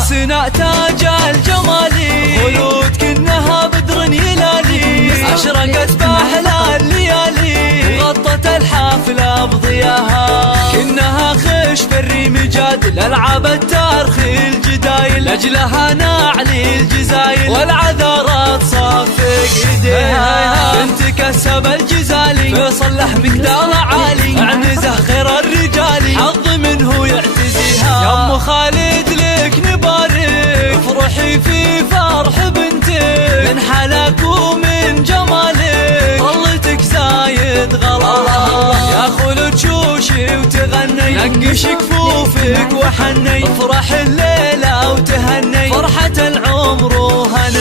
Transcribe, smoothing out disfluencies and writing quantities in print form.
عروسنا تاج الجمالي، خلود كنها بدر يلالي، أشرقت بأحلى الليالي، وغطت الحافلة بضياها، كنها خش بالريم جادل، ألعاب التارخ الجدايل، لأجلها نعلي الجزايل، والعذارات صفق ايديها، بنت كسب الجزالي، فيصل له مقدار عالي، اعنزه خير الرجال، حظ منه يعتزيها، يا ام خالد لك نبارك، افرحي في فرح بنتك، من حلاك ومن جمالك، طلتك زايد غلا، يا خلود شوشي وتغني، نقش كفوفك وحني، افرح الليلة وتهني، فرحة العمر وهني.